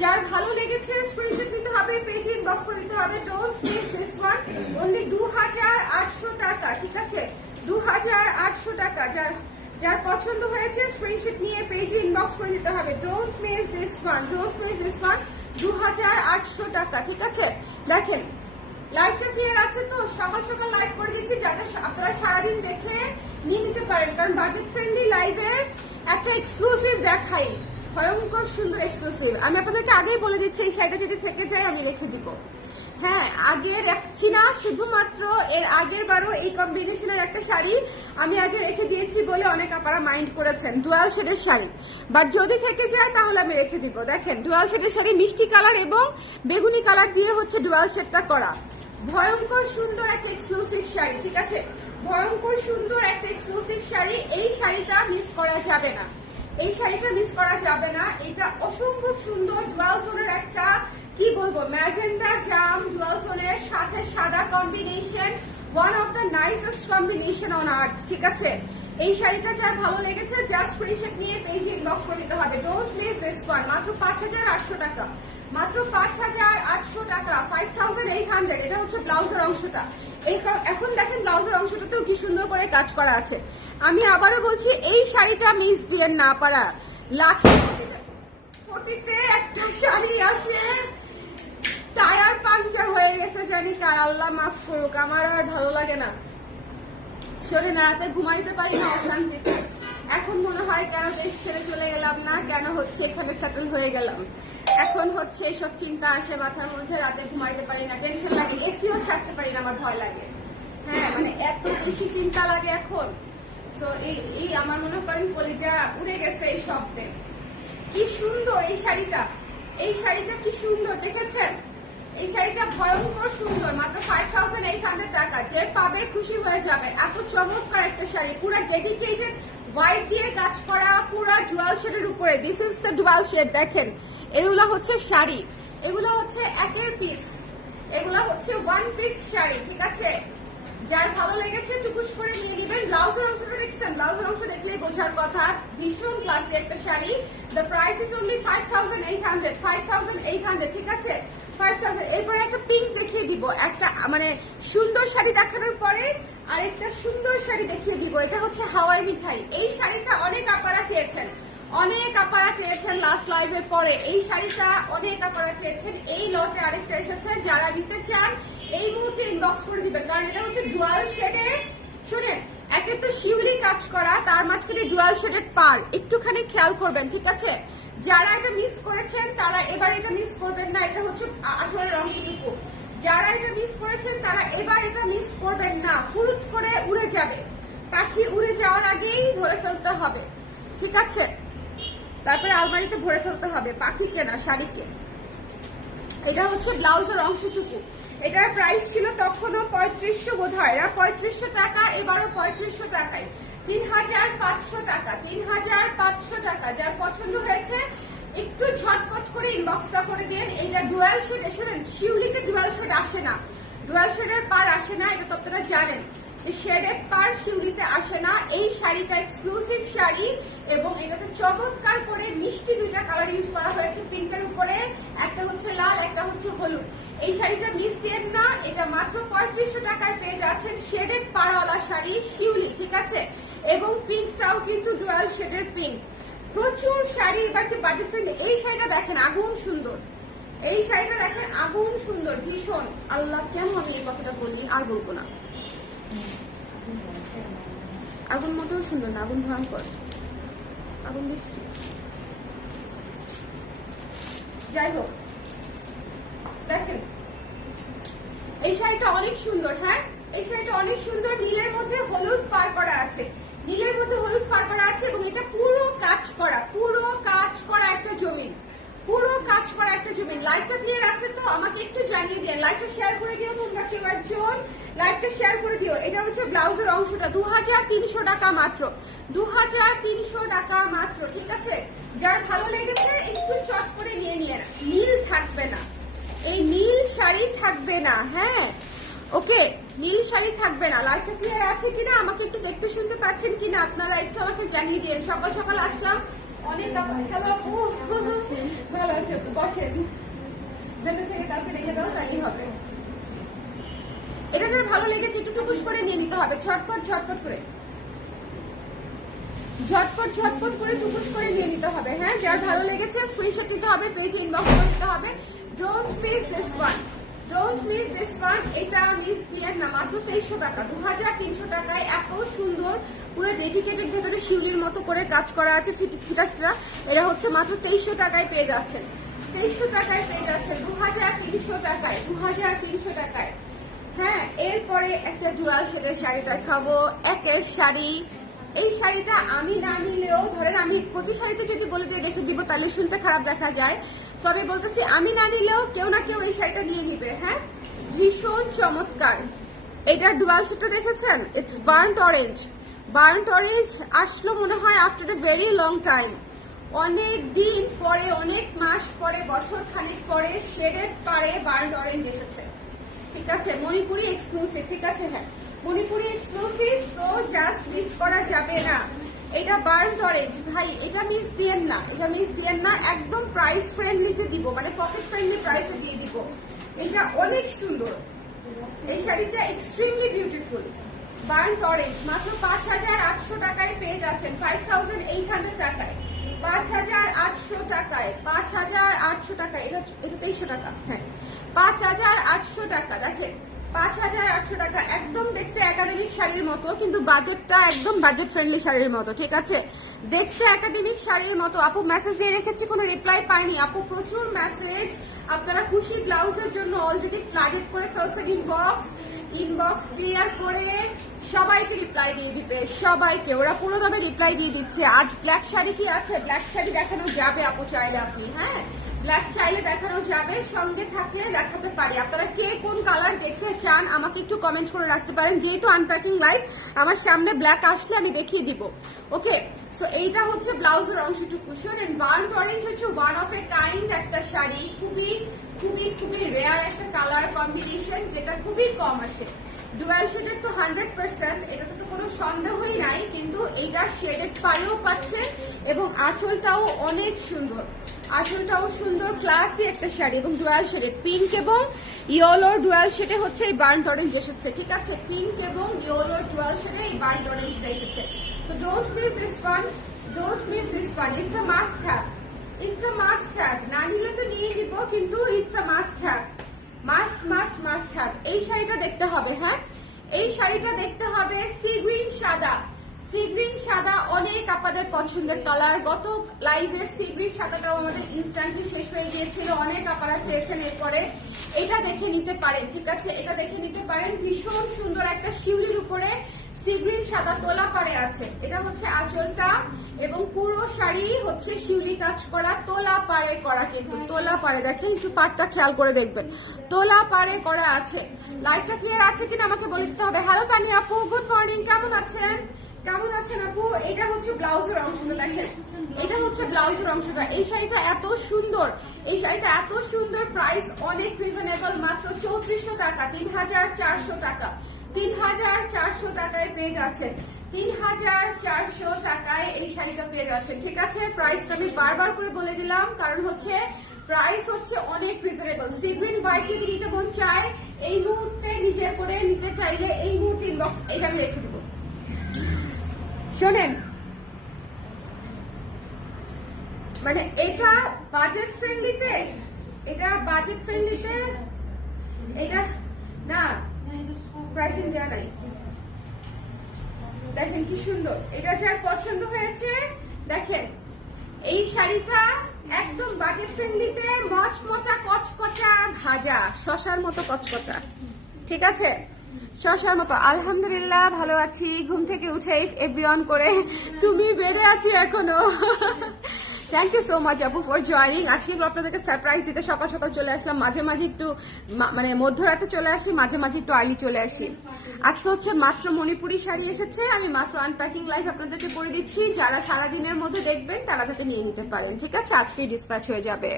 যার ভালো লেগেছে স্ক্রিনশট নিতে হবে, পেজে ইনবক্স করে দিতে হবে। Don't miss this one. Only 2800 টাকা, ঠিক আছে, 2800 টাকা। যার পছন্দ হয়েছে স্ক্রিনশট নিয়ে পেজে ইনবক্স করে দিতে হবে। Don't miss this one, don't miss this one. 2800 টাকা, ঠিক আছে। দেখেন লাইভটা ক্লিয়ার আছে তো? সকাল সকাল লাইভ করে দিচ্ছি যাতে আপনারা সারাদিন দেখে নিয়ে নিতে পারেন, কারণ বাজেট ফ্রেন্ডলি লাইভে একটা এক্সক্লুসিভ দেখাই, ভয়ঙ্কর সুন্দর এক্সক্লুসিভ। আমি আপনাদেরকে আগেই বলে দিচ্ছি এই শাড়িটা যদি থেকে যায় আমি রেখে দিব। হ্যাঁ, আগে রাখছি না, শুধুমাত্র এর আগের বারও এই কম্বিনেশনের একটা শাড়ি আমি আগে রেখে দিয়েছি বলে অনেক আপনারা মাইন্ড করেছেন, ডুয়াল শেডের শাড়ি। বাট যদি থেকে যায় তাহলে আমি রেখে দিব। দেখেন ডুয়াল শেডের শাড়ি, মিষ্টি কালার এবং বেগুনি কালার দিয়ে হচ্ছে ডুয়াল শেডটা করা। ভয়ঙ্কর সুন্দর একটা এক্সক্লুসিভ শাড়ি, ঠিক আছে, ভয়ঙ্কর সুন্দর একটা এক্সক্লুসিভ শাড়ি। এই শাড়িটা মিস করা যাবে না, এই শাড়িটা মিস করা যাবে না। এটা অসম্ভব সুন্দর ডুয়াল টোনের একটা, কি বলবো, ম্যাজেন্ডা জাম ডুয়াল টোনের সাথে সাদা combination, one of the nicest combination on আর্থ, ঠিক আছে। এই শাড়িটা যার ভালো লেগেছে জাস্ট স্ক্রিনশট নিয়ে পেজে ইনবক্স করে দিতে হবে। Don't miss this one. মাত্র 5800 টাকা, মাত্র 5800 টাকা, 5800। এটা হচ্ছে ব্লাউজের অংশটা। এখন দেখেন ব্লাউজের অংশটাতেও কি সুন্দর করে কাজ করা আছে। আমি আবারও বলছি এই শাড়িটা মিস দিলেন না পারা। লাখে কোটিতে একটা শাড়ি আসে, টায়ার পাংচার হয়ে গেছে জানি কার, আল্লাহ মাফ করুক। আমার আর ভালো লাগে না, শরীরে রাতে ঘুমাইতে পারি না অশান্তিতে। এখন মনে হয় কেন দেশ ছেড়ে চলে গেলাম না, কেন হচ্ছে এখানে সেটেল হয়ে গেলাম। এখন হচ্ছে এইসব চিন্তা আসে মাথার মধ্যে, রাতে ঘুমাইতে পারি না, টেনশন লাগে, এসিও ছাড়তে পারি না, আমার ভয় লাগে। হ্যাঁ, মানে এত বেশি চিন্তা লাগে এখন। সো এই আমার মনে করেন কলিজা উড়ে গেছে এই শব্দে। কি সুন্দর এই শাড়িটা, এই শাড়িটা কি সুন্দর দেখেছেন? এই শাড়িটা ভয়ঙ্কর সুন্দর, মাত্র 5800 টাকা। যে পাবে খুশি হয়ে যাবে। এত চমৎকার একটা শাড়ি, পুরো ডেডিকেটেড হোয়াইট দিয়ে কাজ করা, পুরো জুয়াল শেডের উপরে। This is the jewel shade. দেখেন এগুলো হচ্ছে শাড়ি, এগুলো হচ্ছে একের পিস, এগুলো হচ্ছে ওয়ান পিস শাড়ি, ঠিক আছে? যার ভালো লেগেছে টুকুস করে নিয়ে নেবেন। ব্লাউজের অংশটা দেখছেন? ব্লাউজের অংশ দেখলেই বোঝার কথা, ভীষণ ক্লাসি একটা sari. The price is only 5800, 5800, ঠিক আছে? 5000। এরপরে একটা পিঙ্ক দেখিয়ে দিব, একটা মানে সুন্দর শাড়ি দেখানোর পরে আরেকটা সুন্দর শাড়ি দেখিয়ে দিব। এটা হচ্ছে হাওয়াই মিঠাই। এই শাড়িটা অনেক আপারা চেয়েছেন, অনেক আপারা চেয়েছেন লাস্ট লাইভের পরে। এই শাড়িটা অনেক আপারা চেয়েছেন। এই লটে আরেকটা এসেছে, যারা নিতে চান এই মুহূর্তে ইনবক্স করে দিবেন, কারণ এটা হচ্ছে ডুয়াল শেডে। শুনেন, একে তো শিউলি কাজ করা, তার মাঝখানে ডুয়াল শেডের পার, একটুখানি খেয়াল করবেন, ঠিক আছে? যারা এটা মিস করেছেন তারা এবার এটা মিস করবেন না। এটা হচ্ছে আসলে অংশটুকু। যারা এটা মিস করেছেন তারা এবার এটা মিস করবেন না। ফুরুত করে উড়ে যাবে, পাখি উড়ে যাওয়ার আগেই ধরে ফেলতে হবে, ঠিক আছে? তারপরে আলমারিতে ভরে ফেলতে হবে পাখিকে না, শাড়িকে। এটা হচ্ছে ব্লাউজের অংশটুকু। এটার প্রাইস ছিল তখনও 3500 বোধ হয়, এরা 3500 টাকা, এবারও 3500 টাকায় 3500 টাকা, 3500 টাকা। যার পছন্দ হয়েছে একটু ঝটপট করে ইনবক্সটা করে দিন। এইটা ডুয়াল শেড। শুনেন, শিউলিতে ডুয়াল শেড আসে না, ডুয়াল শেডের পার আসে না, এটা তো আপনারা জানেন যে শেডের পার শিউলিতে আসে না। এই শাড়িটা এক্সক্লুসিভ শাড়ি এবং এটাতে চমৎকার করে মিষ্টি দুইটা কালার ইউজ করা হয়েছে পিঙ্কের উপরে, একটা হচ্ছে লাল, একটা হচ্ছে হলুদ। এই শাড়িটা মিস দেন না, এটা মাত্র 3500 টাকায় পেয়ে যাচ্ছেন। শেডের পাড়ওয়ালা শাড়ি শিউলি, ঠিক আছে? এবং পিঙ্কটাও কিন্তু ডুয়াল শেডের পিঙ্ক। প্রচুর শাড়ি এবার যে বাজেট ফ্রেন্ডলি। এই শাড়িটা দেখেন, আগুন সুন্দর। এই শাড়িটা দেখেন, আগুন সুন্দর, ভীষণ। আল্লাহ, কেন আমি এই কথাটা বলি, আর বলবো না। আগুন মোটেও সুন্দর না, আগুন ভয়ঙ্কর, আগুন বিশ্রী। যাই হোক, দেখেন এই শাড়িটা অনেক সুন্দর। হ্যাঁ, এই শাড়িটা অনেক সুন্দর। নীলের মধ্যে হলুদ পার করা আছে, নীলের মধ্যে হলুদ পার করা আছে এবং এটা পুরো কাজ করা, পুরো কাজ করা একটা জমিন, পুরো কাজ করা একটা জমিন। লাইভটা ক্লিয়ার আছে তো? আমাকে একটু জানিয়ে দিন, লাইভটা শেয়ার করে দিও তোমরা কেউ একজন, লাইভটা শেয়ার করে দিও। এটা হচ্ছে ব্লাউজের অংশটা, 2300 টাকা মাত্র, 2300 টাকা মাত্র, ঠিক আছে? যার ভালো লেগেছে একটু চট করে নিয়ে নিয়ে না। নীল থাকবে না, এই নীল শাড়ি থাকবে না। হ্যাঁ, ওকে, নীল শাড়ি থাকবে না। লাইভটা ক্লিয়ার আছে কিনা, আমাকে একটু দেখতে শুনতে পাচ্ছেন কিনা আপনারা একটু আমাকে জানিয়ে দিন। সকাল সকাল আসলাম, অনেক ভালো আছে, বসেন, ভেতর থেকে কাউকে রেখে দাও, তাই হবে। এটা যার ভালো লেগেছে একটু টুকুস করে নিয়ে নিতে হবে, ঝটপট ঝটপট করে, ঝটপট ঝটপট করে টুকুস করে নিয়ে নিতে হবে। হ্যাঁ, যার ভালো লেগেছে স্ক্রিনশট নিতে হবে, পেজে ইনবক্স করে দিতে হবে। Don't miss this one, don't miss this one. এটা মিস দিলেন না, মাত্র 2300 টাকা, 2300 টাকায় এত সুন্দর পুরো ডেডিকেটেড, ভেতরে শিউলির মতো করে কাজ করা আছে, ছিটা ছিটা। এটা হচ্ছে মাত্র 2300 টাকায় পেয়ে যাচ্ছেন, 2300 টাকায় পেয়ে যাচ্ছেন, 2300 টাকায়, 2300 টাকায়। হ্যাঁ, এরপরে একটা ডুয়াল শেডের শাড়ি দেখাবো, একের শাড়ি। এই শাড়িটা আমি না নিলেও, ধরেন আমি প্রতি শাড়িতে যদি বলে দিয়ে রেখে দিব তাহলে শুনতে খারাপ দেখা যায়, তবে বলতেছি আমি না নিলেও কেউ না কেউ এই শাড়িটা নিয়ে নিবে। হ্যাঁ, ভীষণ চমৎকার। এটার ডুয়াল শেডটা দেখেছেন? It's burnt orange. Burnt orange আসলো মনে হয় after a very long time, অনেক দিন পরে, অনেক মাস পরে, বছর খানিক পরে শেডের পারে বার্ন্ট অরেঞ্জ এসেছে, ঠিক আছে? মণিপুরি এক্সক্লুসিভ, ঠিক আছে? হ্যাঁ, মণিপুরি এক্সক্লুসিভ, তো জাস্ট মিস করা যাবে না। এটা বার্ন্ট অরেঞ্জ, ভাই এটা মিস দিয়েন না, এটা মিস দিয়েন না। একদম প্রাইস ফ্রেন্ডলিতে দিব, মানে পকেট ফ্রেন্ডলি প্রাইসে দিয়ে দিব। এটা অনেক সুন্দর, এই শাড়িটা এক্সট্রিমলি বিউটিফুল। বার্ন্ট অরেঞ্জ মাত্র 5800 টাকায় পেয়ে যাচ্ছেন, 5800 টাকায়, 5800 টাকায়, 5800 টাকায়। এটা 2300 টাকা। হ্যাঁ, 5800 টাকা। দেখেন, 5800 টাকা, একদম দেখতে একাডেমিক শাড়ির মতো, কিন্তু বাজেটটা একদম বাজেট ফ্রেন্ডলি শাড়ির মতো, ঠিক আছে? দেখতে একাডেমিক শাড়ির মতো। আপু মেসেজ দিয়ে রেখেছি, কোনো রিপ্লাই পাইনি। আপু প্রচুর মেসেজ, আপনারা খুশি ব্লাউজের জন্য অলরেডি ফ্লাডেড করে ফেলছেন ইনবক্স, ইনবক্স ক্লিয়ার করে সবাইকে রিপ্লাই দিয়ে দিবে, সবাইকে। ওরা পুরো দামে রিপ্লাই দিয়ে দিচ্ছে। আজ ব্ল্যাক শাড়ি কি আছে? ব্ল্যাক শাড়ি দেখানো যাবে আপু, চাইলে আপনি, হ্যাঁ ব্ল্যাক চাইলে দেখানো যাবে, সঙ্গে থাকলে দেখাতে পারি। আপনারা কে কোন কালার দেখতে চান আমাকে একটু কমেন্ট করে রাখতে পারেন। যেহেতু আনপ্যাকিং লাইভ, আমার সামনে ব্ল্যাক আসলে আমি দেখিয়ে দিব। ওকে, সো এইটা হচ্ছে ব্লাউজের অংশটুকু। শোনেন, বার্ন অরেঞ্জ হচ্ছে ওয়ান অফ এ কাইন্ড একটা শাড়ি, খুবই খুবই খুবই রেয়ার একটা কালার কম্বিনেশন, যেটা খুবই কম আসে। ডুয়াল শেডেড তো 100%, এটাতে তো কোনো সন্দেহই নাই। কিন্তু এইটা শেডেড পাড়েও পাচ্ছে এবং আঁচলটাও অনেক সুন্দর, আঁচলটাও সুন্দর, ক্লাসি একটা শাড়ি এবং ডুয়াল শেডেড। পিঙ্ক এবং ইয়েলোর ডুয়াল শেডে হচ্ছে এই বার্ন অরেঞ্জ এসেছে, ঠিক আছে? পিঙ্ক এবং ইয়েলোর ডুয়াল শেডে এই বার্ন অরেঞ্জটা এসেছে। So don't miss this one, don't miss this one, it's a must have, it's a must have. না নিলে তো নিয়ে দিব, কিন্তু it's a must have, must must must have. এই শাড়িটা দেখতে হবে, হ্যাঁ এই শাড়িটা দেখতে হবে। সি গ্রিন সাদা, সি গ্রিন সাদা অনেক আপনাদের পছন্দের কালার। গত লাইভের সি গ্রিন সাদাটাও আমাদের ইনস্ট্যান্টলি শেষ হয়ে গিয়েছিল, অনেক আপনারা চেয়েছেন। এরপরে এটা দেখে নিতে পারেন, ঠিক আছে? এটা দেখে নিতে পারেন। ভীষণ সুন্দর একটা শিউলির উপরে সি গ্রিন সাদা তোলা পাড়ে আছে। এটা হচ্ছে আঁচলটা এবং পুরো শাড়ি হচ্ছে শিউলি কাজ করা, তোলা পাড়ে করা, কিন্তু তোলা পাড়ে, দেখেন একটু পাটটা খেয়াল করে দেখবেন, তোলা পাড়ে করা আছে। লাইভটা ক্লিয়ার আছে কিনা আমাকে বলে দিতে হবে। হ্যালো তানি আপু, গুড মর্নিং, কেমন আছেন? কেমন আছেন আপু? এটা হচ্ছে ব্লাউজের অংশটা, দেখেন এটা হচ্ছে ব্লাউজের অংশটা। এই শাড়িটা এত সুন্দর, এই শাড়িটা এত সুন্দর, প্রাইস অনেক রিজনেবল, মাত্র 3400 টাকা, 3400 টাকা, 3400 টাকায় পেয়ে যাচ্ছেন, 3400 টাকায় এই শাড়িটা পেয়ে যাচ্ছেন, ঠিক আছে? প্রাইসটা আমি বারবার করে বলে দিলাম, কারণ হচ্ছে প্রাইস হচ্ছে অনেক রিজনেবল। সি গ্রিন হোয়াইট যদি নিতে মন চায়, এই মুহূর্তে নিজের করে নিতে চাইলে এই মুহূর্তে ইনবক্স, এটা আমি রেখে দেবো। শোনেন, মানে এটা বাজেট ফ্রেন্ডলিতে, এটা বাজেট ফ্রেন্ডলিতে, এটা না প্রাইসিং দেওয়া নাই। দেখেন কি সুন্দর, এটা যার পছন্দ হয়েছে দেখেন এই শাড়িটা একদম বাজেট ফ্রেন্ডলিতে, মচমচা কচকচা ভাজা, শশার মতো কচকচা, ঠিক আছে? শশার মতো। আলহামদুলিল্লাহ ভালো আছি, ঘুম থেকে উঠে এফবি অন করে। তুমি বেড়ে আছি এখনো। থ্যাংক ইউ সো মাচ আপু ফর জয়নিং। আজকে আপনাদেরকে সারপ্রাইজ দিতে সকাল সকাল চলে আসলাম, মাঝে মাঝে একটু মানে মধ্যরাতে চলে আসি, মাঝে মাঝে একটু আর্লি চলে আসি। আজকে হচ্ছে মাত্র মণিপুরি শাড়ি এসেছে, আমি মাত্র আনপ্যাকিং লাইভ আপনাদেরকে করে দিচ্ছি। যারা সারাদিনের মধ্যে দেখবেন তারা যাতে নিয়ে নিতে পারেন, ঠিক আছে? আজকেই ডিসপ্যাচ হয়ে যাবে।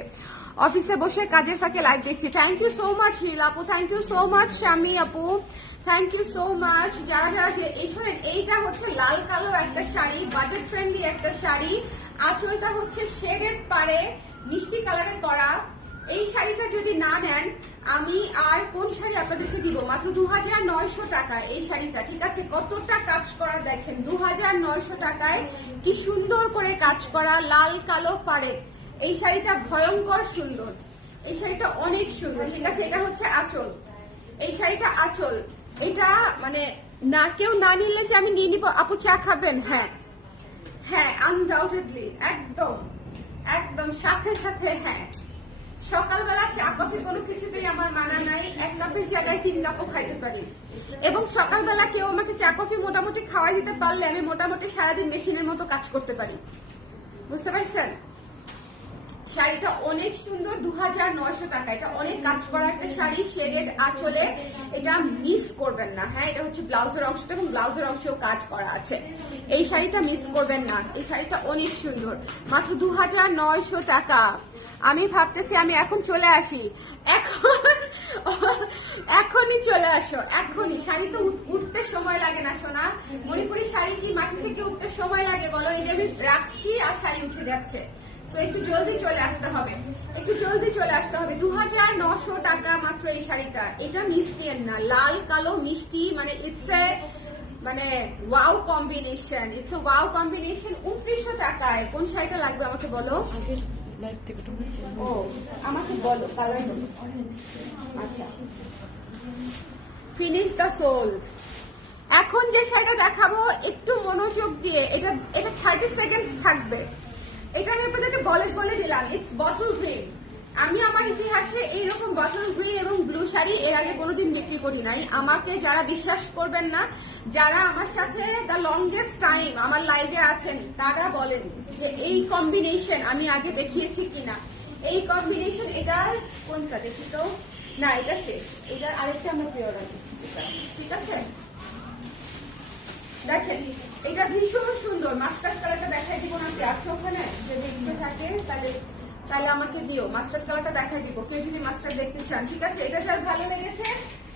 অফিসে বসে কাজের ফাঁকে লাইভ দেখছি। থ্যাংক ইউ সো মাচ নীল আপু, থ্যাংক ইউ সো মাচ শামি আপু, থ্যাংক ইউ সো মাচ। যারা যারা যে এই শোনেন, এইটা হচ্ছে লাল কালো একটা শাড়ি, বাজেট ফ্রেন্ডলি একটা শাড়ি। আঁচলটা হচ্ছে শেডেড পাড়ে মিষ্টি কালারে করা। এই শাড়িটা যদি না নেন, আমি আর কোন শাড়ি আপনাদেরকে দিব? মাত্র 2900 টাকা এই শাড়িটা, ঠিক আছে? কতটা কাজ করা দেখেন, 2900 টাকায় কি সুন্দর করে কাজ করা, লাল কালো পাড়ে। এই শাড়িটা ভয়ঙ্কর সুন্দর, এই শাড়িটা অনেক সুন্দর, ঠিক আছে? এটা হচ্ছে আঁচল, এই শাড়িটা আঁচল। এটা মানে না কেউ না নিলে যে আমি নিয়ে নিব। আপু চা খাবেন? হ্যাঁ হ্যাঁ, আনডাউটেডলি, একদম একদম সাথে সাথে হ্যাঁ। সকালবেলা চা কফি কোনো কিছুতেই আমার মানা নাই, 1 কাপের জায়গায় 3 কাপও খাইতে পারি। এবং সকালবেলা কেউ আমাকে চা কফি মোটামুটি খাওয়াই দিতে পারলে আমি মোটামুটি সারাদিন মেশিনের মতো কাজ করতে পারি, বুঝতে পারছেন? শাড়িটা অনেক সুন্দর, 2900 টাকা। এটা অনেক কাজ করা একটা শাড়ি, শেডেড আঁচলে, এটা মিস করবেন না। হ্যাঁ, এটা হচ্ছে ব্লাউজের অংশটা এবং ব্লাউজের অংশেও কাজ করা আছে। এই শাড়িটা মিস করবেন না, এই শাড়িটা অনেক সুন্দর, মাত্র 2900 টাকা। আমি ভাবতেছি আমি এখন চলে আসি, এখনই চলে আসো, এখনই। শাড়ি তো উঠতে সময় লাগে না সোনা, মণিপুরি শাড়ি কি মাটি থেকে উঠতে সময় লাগে বলো? এই যে আমি রাখছি আর শাড়ি উঠে যাচ্ছে। তো একটু জলদি চলে আসতে হবে, একটু জলদি চলে আসতে হবে। 2900 টাকা মাত্র এই শাড়িটা। এটা মিস দিয়েন না, লাল কালো মিষ্টি, মানে ইটস এ মানে wow combination, it's a wow combination. 2900 টাকায় কোন শাড়িটা লাগবে আমাকে বলো? ও আমাকে বলো, কালার বলো। আচ্ছা, ফিনিশ দ্য সোল্ড। এখন যে শাড়িটা দেখাবো একটু মনোযোগ দিয়ে, এটা 30 সেকেন্ডস থাকবে। এটা আমি আপনাদেরকে বলে দিলাম, ইটস বটল গ্রিন। আমি আমার ইতিহাসে এইরকম বটল গ্রিন এবং ব্লু শাড়ি এর আগে কোনোদিন বিক্রি করি নাই। আমাকে যারা বিশ্বাস করবেন না, যারা আমার সাথে দ্য লংগেস্ট টাইম আমার লাইভে আছেন, তারা বলেন যে এই কম্বিনেশন আমি আগে দেখিয়েছি কিনা। এই কম্বিনেশন এটার কোনটা দেখি তো, না এটা শেষ, এটার আরেকটা আমরা প্রিয় রাখি, ঠিক আছে। দেখেন এটা ভীষণ সুন্দর, মাস্টার্ড কালারটা দেখাই দিব না, আছে ওখানে যদি দেখতে থাকে তাহলে আমাকে দিও, মাস্টার্ড কালারটা দেখাই দিব কেউ যদি মাস্টার্ড দেখতে চান, ঠিক আছে। এটা যার ভালো লেগেছে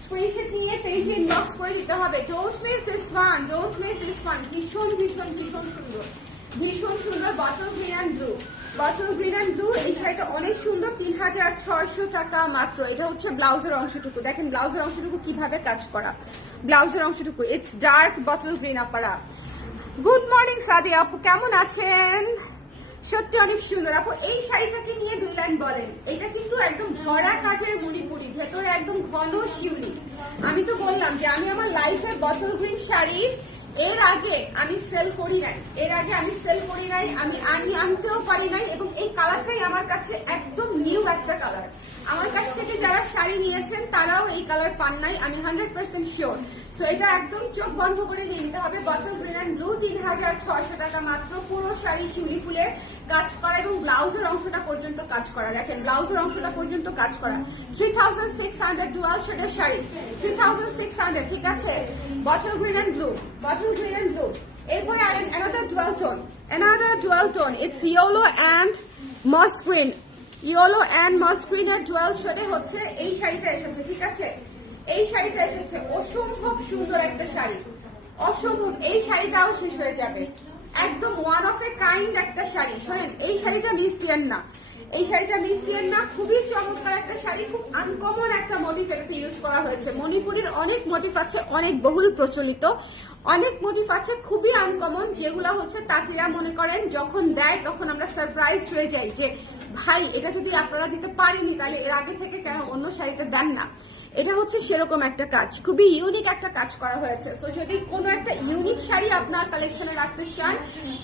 স্ক্রিনশট নিয়ে পেজে ইনবক্স করে দিতে হবে। Don't miss this one, don't miss this one. ভীষণ ভীষণ ভীষণ সুন্দর, ভীষণ সুন্দর। Bottle green and blue, bottle green and blue. এই শাড়িটা অনেক সুন্দর, 3600 টাকা মাত্র। এটা হচ্ছে ব্লাউজের অংশটুকু, দেখেন ব্লাউজের অংশটুকু কিভাবে কাজ করা, ব্লাউজের অংশটুকু ইটস ডার্ক বটল গ্রিন। আপারা গুড মর্নিং সাদিয়া আপু, কেমন আছেন? সত্যি অনেক সুন্দর আপু। এই শাড়িটাকে নিয়ে 2 লাইন বলেন। এটা কিন্তু একদম ভরা কাজের মণিপুরি, ভেতরে একদম ঘন শিউলি। আমি তো বললাম যে আমি আমার লাইফে বটল গ্রিন শাড়ি এর আগে আমি সেল করি নাই, এর আগে আমি সেল করি নাই, আমি আনতেও পারি নাই। এবং এই কালারটাই আমার কাছে একদম নিউ একটা কালার। আমার কাছ থেকে যারা শাড়ি নিয়েছেন তারাও এই কালার পান নাই, আমি 100% শিওর। সো এটা একদম চোখ বন্ধ করে নিয়ে নিতে হবে। বটল গ্রিন অ্যান্ড ব্লু, 3600 টাকা মাত্র। পুরো শাড়ি শিউলি ফুলের কাজ করা এবং ব্লাউজের অংশটা পর্যন্ত কাজ করা। দেখেন ব্লাউজের অংশটা পর্যন্ত কাজ করা। 3600 ডুয়াল শেডের শাড়ি, 3600, ঠিক আছে। Bottle green and blue, bottle green and blue. এরপরে another dual tone, another dual tone. It's yellow and moss green, yellow and moss green এর dual shade হচ্ছে এই শাড়িটা এসেছে, ঠিক আছে। এই শাড়িটা এসেছে, অসম্ভব সুন্দর একটা শাড়ি, অসম্ভব। এই শাড়িটাও শেষ হয়ে যাবে, একদম ওয়ান অফ এ কাইন্ড একটা শাড়ি। শোনেন এই শাড়িটা মিস দিয়েন না, এই শাড়িটা মিস দিয়েন না। খুবই চমৎকার একটা শাড়ি, খুব আনকমন একটা মোটিভ এটাতে ইউজ করা হয়েছে। মণিপুরের অনেক মোটিভ আছে, অনেক বহুল প্রচলিত অনেক মোটিভ আছে, খুবই আনকমন, যেগুলো হচ্ছে তাঁতিরা মনে করেন যখন দেয় তখন আমরা সারপ্রাইজ হয়ে যাই যে ভাই এটা যদি আপনারা দিতে পারেনি তাহলে এর আগে থেকে কেন অন্য শাড়িতে দেন না। এটা হচ্ছে সেরকম একটা কাজ, খুবই ইউনিক একটা কাজ করা হয়েছে। সো যদি কোনো একটা ইউনিক শাড়ি আপনার কালেকশনে রাখতে চান,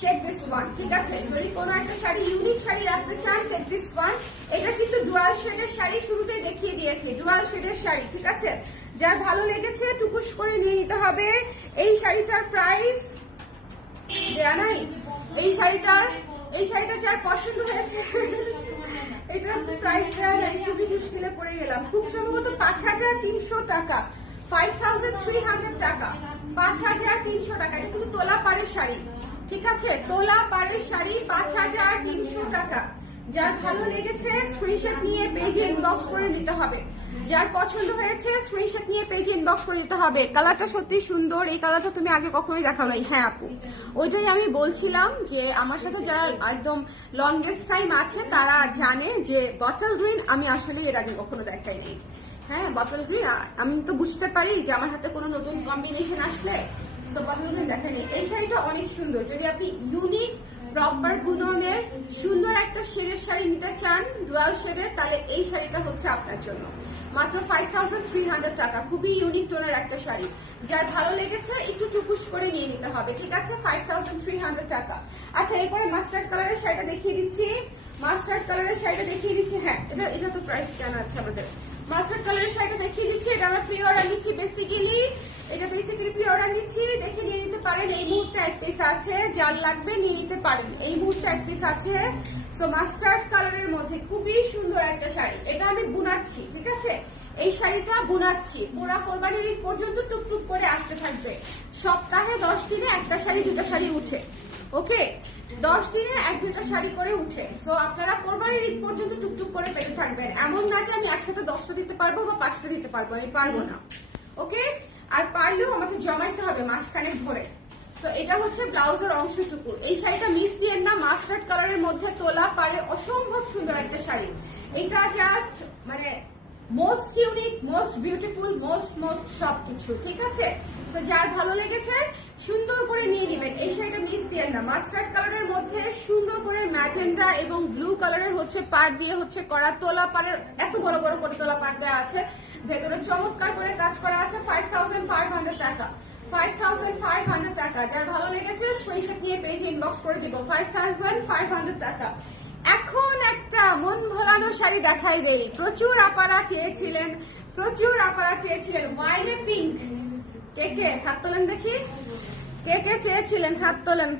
টেক দিস ওয়ান, ঠিক আছে। যদি কোনো একটা শাড়ি ইউনিক শাড়ি রাখতে চান, টেক দিস ওয়ান। এটা কিন্তু ডুয়াল শেডের শাড়ি, শুরুতেই দেখিয়ে দিয়েছি ডুয়াল শেডের শাড়ি, ঠিক আছে। যার ভালো লেগেছে টুকুস করে নিয়ে নিতে হবে। এই শাড়িটার প্রাইস দেয়া নাই, এই শাড়িটা যার পছন্দ হয়েছে এটার প্রাইস দেওয়া নাই, খুবই মুশকিলে পড়ে গেলাম। খুব সম্ভবত 5300 টাকা, 5300 টাকা, 5300 টাকা। এটা কিন্তু তোলা পাড়ের শাড়ি, ঠিক আছে, তোলা পাড়ের শাড়ি, 5300 টাকা। যার ভালো লেগেছে স্ক্রিনশট নিয়ে পেজে ইনবক্স করে দিতে হবে। যার পছন্দ হয়েছে স্ক্রিনশট নিয়ে পেজে ইনবক্স করে দিতে হবে। কালারটা সত্যি সুন্দর, এই কালারটা তুমি আগে কখনোই দেখাও নাই। হ্যাঁ আপু, ওইটাই আমি বলছিলাম যে আমার সাথে যারা একদম লংগেস্ট টাইম আছে তারা জানে যে বটল গ্রিন আমি আসলে এর আগে কখনো দেখাই নাই। হ্যাঁ বটল গ্রিন আমি তো বুঝতে পারি যে আমার হাতে কোনো নতুন কম্বিনেশন আসলে সো বটল গ্রিন দেখাই নেই। এই শাড়িটা অনেক সুন্দর, যদি আপনি ইউনিক প্রপার বুননের সুন্দর একটা শেডের শাড়ি নিতে চান ডুয়াল শেডের, তাহলে এই শাড়িটা হচ্ছে আপনার জন্য। মাত্র 5300 টাকা, খুবই ইউনিক টোনের একটা শাড়ি। যার ভালো লেগেছে একটু টুকুস করে নিয়ে নিতে হবে, ঠিক আছে। 5300 টাকা। আচ্ছা এরপরে মাস্টার্ড কালারের শাড়িটা দেখিয়ে দিচ্ছি, মাস্টার্ড কালারের শাড়িটা দেখিয়ে দিচ্ছি। হ্যাঁ এটা তো প্রাইস জানা আছে আমাদের। মাস্টার্ড কালারের শাড়িটা দেখিয়ে দিচ্ছি, এটা আমরা প্রি অর্ডার নিচ্ছি বেসিক্যালি, এটা বেসিক্যালি প্রি অর্ডার নিচ্ছি, দেখে নিয়ে নিতে পারেন। এই মুহূর্তে এক পিস আছে, যার লাগবে নিয়ে নিতে পারেন, এই মুহূর্তে এক পিস আছে। সো মাস্টার্ড কালারের মধ্যে খুবই সুন্দর একটা শাড়ি, এটা আমি বুনাচ্ছি, ঠিক আছে। এই শাড়িটা বুনাচ্ছি, পুরা কোরবানির ঈদ পর্যন্ত টুকটুক করে আসতে থাকবে। সপ্তাহে 10 দিনে একটা শাড়ি দুটা শাড়ি উঠে, ওকে, 10 দিনে 1-2টা শাড়ি করে উঠে। সো আপনারা কোরবানির ঈদ পর্যন্ত টুকটুক করে পেতে থাকবেন। এমন না যে আমি একসাথে 10টা দিতে পারবো বা 5টা দিতে পারবো, আমি পারবো না, ওকে। আর পারলেও আমাকে জমাইতে হবে মাসখানেক ধরে। তো এটা হচ্ছে ব্লাউজের অংশটুকু। এই শাড়িটা মিস দিয়েন না, মাস্টার্ড কালারের মধ্যে তোলা পারে, অসম্ভব সুন্দর একটা শাড়ি। এটা জাস্ট মানে most unique, most beautiful, most সবকিছু, ঠিক আছে। তো যার ভালো লেগেছে সুন্দর করে নিয়ে নেবেন। এই শাড়িটা মিস দিয়েন না, মাস্টার্ড কালারের মধ্যে সুন্দর করে ম্যাজেন্ডা এবং ব্লু কালারের হচ্ছে পাড় দিয়ে হচ্ছে করা, তোলা পাড়ের এত বড় বড় করে তোলা পাড় দেওয়া আছে, ভেতরে চমৎকার করে কাজ করা আছে। 5500 টাকা, 5500 টাকা। যার ভালো লেগেছে স্ক্রিনশট নিয়ে পেজে ইনবক্স করে দিব। 5500 টাকা। এখন একটা মন ভোলানো শাড়ি দেখাই দেই। প্রচুর আপারা চেয়েছিলেন ওয়াইনে পিঙ্ক। কে হাত তোলেন দেখি, কে চেয়েছিলেন হাত তোলেন।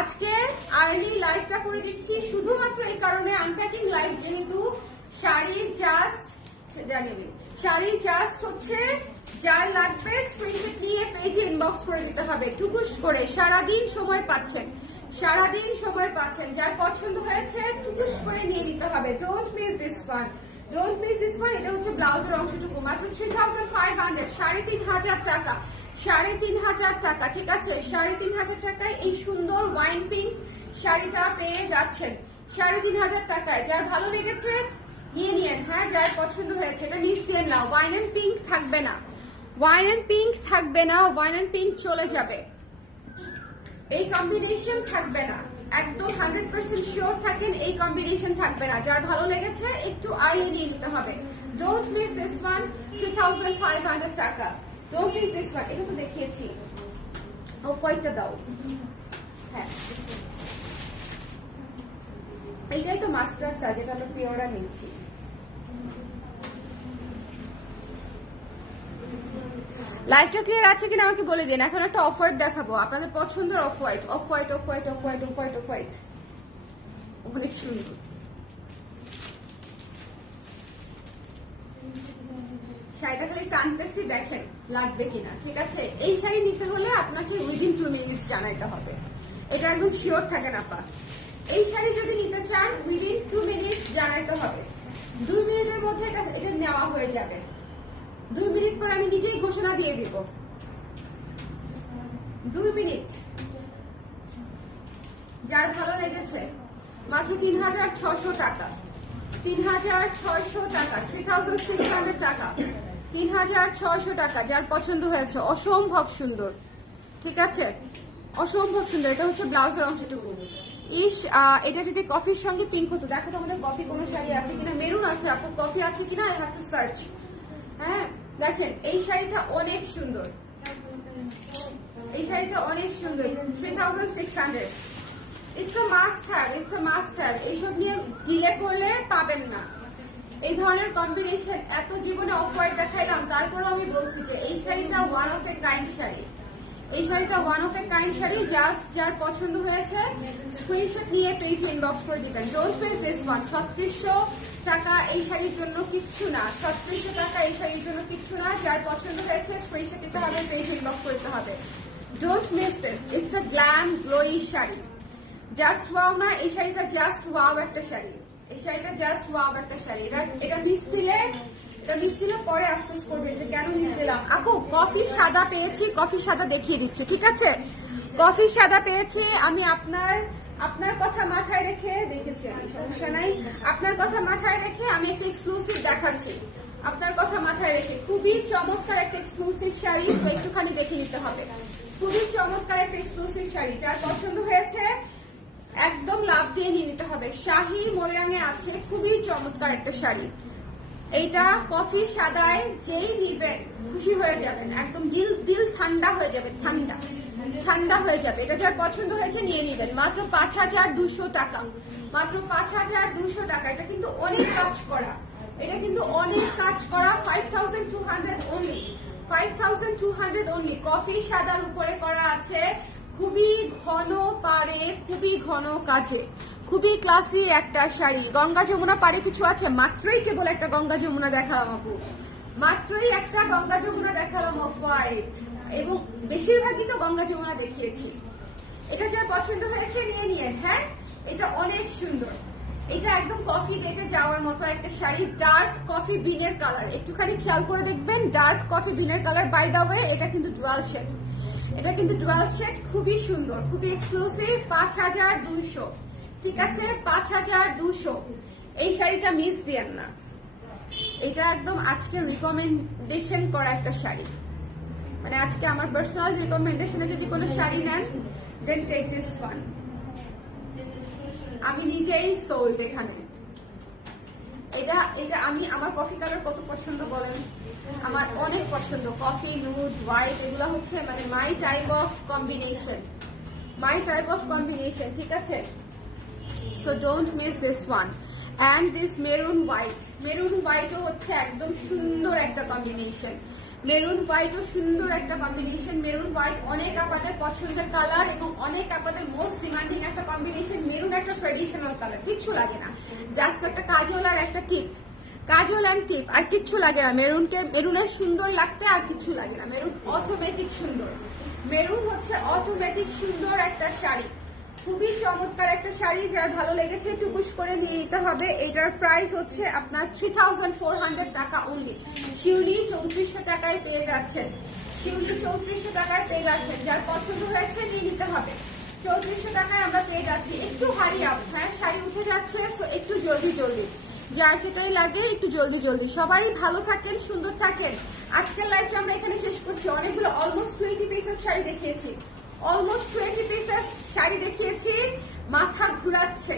আজকে আর্লি লাইভটা করে দিচ্ছি শুধুমাত্র এই কারণে, আনপ্যাকিং লাইভ যেহেতু। শাড়ি জাস্ট হচ্ছে যার লাগবে স্ক্রিনশট নিয়ে পেজে ইনবক্স করে দিতে হবে, টুকুস করে। সারাদিন সময় পাচ্ছেন, যার পছন্দ হয়েছে টুকুস করে নিয়ে নিতে হবে। Don't miss this one. এটা হচ্ছে ব্লাউজের অংশটুকু, মাত্র 3500, 3500 টাকা, 3500 টাকা। ঠিক আছে, 3500 টাকায় এই সুন্দর ওয়াইন পিঙ্ক শাড়িটা পেয়ে যাচ্ছেন 3500 টাকায়। যার ভালো লেগেছে নিয়ে নিয়েন। হ্যাঁ, যার পছন্দ হয়েছে এটা মিস দিয়ে না। ওয়াইন এন্ড পিঙ্ক থাকবে না, ওয়াইন এন্ড পিঙ্ক চলে যাবে। এই কম্বিনেশন থাকবে না, একদম 100% শিওর থাকেন এই কম্বিনেশন থাকবে না। যার ভালো লেগেছে একটু আর্লি নিয়ে নিতে হবে। ডোন্ট মিস দিস ওয়ান, 3500 টাকা। Don't miss this one. এটা তো দেখিয়েছি, অফ হোয়াইটটা দাও। হ্যাঁ, এইটাই তো মাস্টারটা যেটা আমরা পিওরা নিচ্ছি। লাইভটা ক্লিয়ার আছে কিনা আমাকে বলে দিন। এখন একটা অফ হোয়াইট দেখাবো, আপনাদের পছন্দের অফ হোয়াইট। অনেক সুন্দর। শাড়িটা খালি টানতেছি, দেখেন লাগবে কিনা। ঠিক আছে, এই শাড়ি নিতে হলে আপনাকে উইদিন 2 মিনিটস জানাইতে হবে, এটা একদম শিওর থাকেন আপা। এই শাড়ি যদি নিতে চান উইদিন 2 মিনিটস জানাইতে হবে। 2 মিনিটের মধ্যে এটা নেওয়া হয়ে যাবে। 2 মিনিট পর আমি নিজেই ঘোষণা দিয়ে দিব। 2 মিনিট। যার ভালো লেগেছে মাত্র 3600 টাকা, 3600 টাকা, 3600 টাকা, 3600 টাকা। যার পছন্দ হয়েছে, অসম্ভব সুন্দর। ঠিক আছে, অসম্ভব সুন্দর। এটা হচ্ছে ব্লাউজের অংশটুকু। এটা যদি কফির সঙ্গে পিঙ্ক হতো। দেখো তো আমাদের কফি কোনো শাড়ি আছে কিনা। মেরুন আছে আপু, কফি আছে কিনা আই হ্যাভ টু সার্চ। হ্যাঁ, দেখেন এই শাড়িটা অনেক সুন্দর, 3600। It's a must have. এইসব নিয়ে ডিলে করলে পাবেন না এই ধরনের কম্বিনেশন। এত জীবনে অফ হোয়াইট দেখাইলাম, তারপরেও আমি বলছি যে এই শাড়িটা one of a kind sari. Just যার পছন্দ হয়েছে স্ক্রিনশট নিয়ে পেজে ইনবক্স করে দিবেন। Don't miss this one. 3600 টাকা এই শাড়ির জন্য কিচ্ছু না, 3600 টাকা এই শাড়ির জন্য কিচ্ছু না। যার পছন্দ হয়েছে স্ক্রিনশট দিতে হবে, পেজে ইনবক্স করতে হবে। Don't miss this. It's a glam glowy sari. Just wow না, এই শাড়িটা জাস্ট ওয়াও একটা শাড়ি। এটা মিস দিলে পরে আফসোস করবে যে কেন মিস দিলাম। আপু কফি সাদা পেয়েছি, কফি সাদা দেখিয়ে দিচ্ছি। ঠিক আছে, কফি সাদা পেয়েছি আমি। আপনার কথা মাথায় রেখে দেখেছি আমি, সমস্যা নাই। আপনার কথা মাথায় রেখে আমি একটা এক্সক্লুসিভ দেখাচ্ছি। আপনার কথা মাথায় রেখে খুবই চমৎকার একটা এক্সক্লুসিভ শাড়ি, তো একটুখানি দেখে নিতে হবে। খুবই চমৎকার একটা এক্সক্লুসিভ শাড়ি। যার পছন্দ হয়েছে একদম লাভ দিয়ে নিয়ে নিতে হবে। শাহী ময়রাঙে আছে, খুবই চমৎকার একটা শাড়ি। এইটা কফি সাদায় যেই নিবেন খুশি হয়ে যাবেন, একদম দিল ঠান্ডা হয়ে যাবে, ঠান্ডা হয়ে যাবে। এটা যার পছন্দ হয়েছে নিয়ে নিবেন। মাত্র 5200 টাকা, মাত্র 5200 টাকা। এটা কিন্তু অনেক কাজ করা, 5200 অনলি, 5200 অনলি। কফি সাদার উপরে করা আছে, খুবই ঘন পাড়ে, খুবই ঘন কাজে, খুবই ক্লাসি একটা শাড়ি। গঙ্গা যমুনা পাড়ে কিছু আছে, মাত্রই কেবল একটা গঙ্গা যমুনা দেখালাম আপু, মাত্রই একটা গঙ্গা যমুনা দেখালাম অফ হোয়াইট, এবং বেশিরভাগই তো গঙ্গা যমুনা দেখিয়েছি। এটা যার পছন্দ হয়েছে নিয়ে নিয়ে। হ্যাঁ, এটা অনেক সুন্দর। এটা একদম কফি ডেটে যাওয়ার মতো একটা শাড়ি। ডার্ক কফি বিনের কালার, একটুখানি খেয়াল করে দেখবেন। ডার্ক কফি বিনের কালার। বাই দা ওয়ে এটা কিন্তু ডুয়াল শেড, খুবই সুন্দর, খুবই এক্সক্লুসিভ। 5200। ঠিক আছে, 5200। এই শাড়িটা মিস দিয়েন না। এটা একদম আজকে রিকমেন্ডেশন করা একটা শাড়ি, মানে আজকে আমার পার্সোনাল রিকমেন্ডেশনে যদি কোনো শাড়ি নেন দেন টেক দিস ওয়ান। আমি নিজেই সোল্ড এখানে। এটা আমি, আমার কফি কালার কত পছন্দ বলেন, আমার অনেক পছন্দ। কফি, নুড, হোয়াইট, এগুলো হচ্ছে মানে মাই টাইপ অফ কম্বিনেশন। ঠিক আছে, so don't miss this one. And this maroon white, maroon হোয়াইটও হচ্ছে একদম সুন্দর একটা কম্বিনেশন, মেরুন হোয়াইটও সুন্দর একটা কম্বিনেশন। মেরুন হোয়াইট অনেক আপনাদের পছন্দের কালার এবং অনেক আপনাদের মোস্ট ডিমান্ডিং একটা কম্বিনেশন। মেরুন একটা ট্রেডিশনাল কালার, কিচ্ছু লাগে না, জাস্ট একটা কাজল আর একটা টিপ, কাজল অ্যান্ড টিপ, আর কিচ্ছু লাগে না। মেরুনের সুন্দর লাগতে আর কিছু লাগে না, মেরুন অটোমেটিক সুন্দর, মেরুন হচ্ছে অটোমেটিক সুন্দর একটা শাড়ি, খুবই চমৎকার একটা শাড়ি। যার ভালো লেগেছে একটু পুশ করে নিয়ে নিতে হবে। এটার প্রাইস হচ্ছে আপনার 3400 টাকা অনলি। শিউলি 3400 টাকায় পেয়ে যাচ্ছেন, শিউলি 3400 টাকায় পেয়ে যাচ্ছেন। যার পছন্দ হয়েছে নিয়ে নিতে হবে। 3400 টাকায় আমরা পেয়ে যাচ্ছি। একটু হারি আপ, হ্যাঁ শাড়ি উঠে যাচ্ছে, সো একটু জলদি জলদি, যার যেটাই লাগে একটু জলদি জলদি। সবাই ভালো থাকেন, সুন্দর থাকেন। আজকের লাইভটা আমরা এখানে শেষ করছি। অনেকগুলো অলমোস্ট 20 পিসেস শাড়ি দেখিয়েছি, অলমোস্ট 20 পিসেস শাড়ি দেখিয়েছি। মাথা ঘুরাচ্ছে,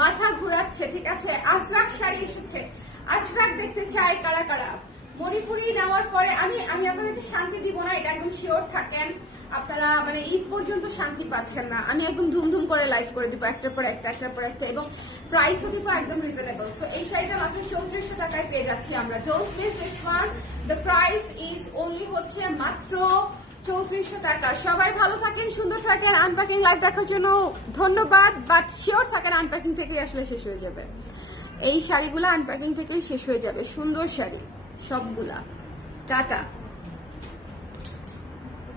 মাথা ঘুরাচ্ছে, ঠিক আছে। আজরাক শাড়ি এসেছে, আজরাক দেখতে চাই কারা কারা। মণিপুরি নেওয়ার পরে আমি আপনাদেরকে শান্তি দিব না, এটা একদম শিওর থাকেন। আপনারা মানে ঈদ পর্যন্ত শান্তি পাচ্ছেন না। আমি একদম ধুমধুম করে লাইভ করে দিব, একটার পর একটা, একটার পর একটা, এবং প্রাইসও দিব একদম রিজনেবল। সো এই শাড়িটা মাত্র 3400 টাকায় পেয়ে যাচ্ছি আমরা। Don't miss this one, the price is only হচ্ছে মাত্র 3400 টাকা। সবাই ভালো থাকেন, সুন্দর থাকেন। আনপ্যাকিং লাইভ দেখার জন্য ধন্যবাদ, বাট শিওর থাকেন আনপ্যাকিং থেকেই আসলে শেষ হয়ে যাবে। এই শাড়িগুলো আনপ্যাকিং থেকেই শেষ হয়ে যাবে, সুন্দর শাড়ি সবগুলা। টাটা।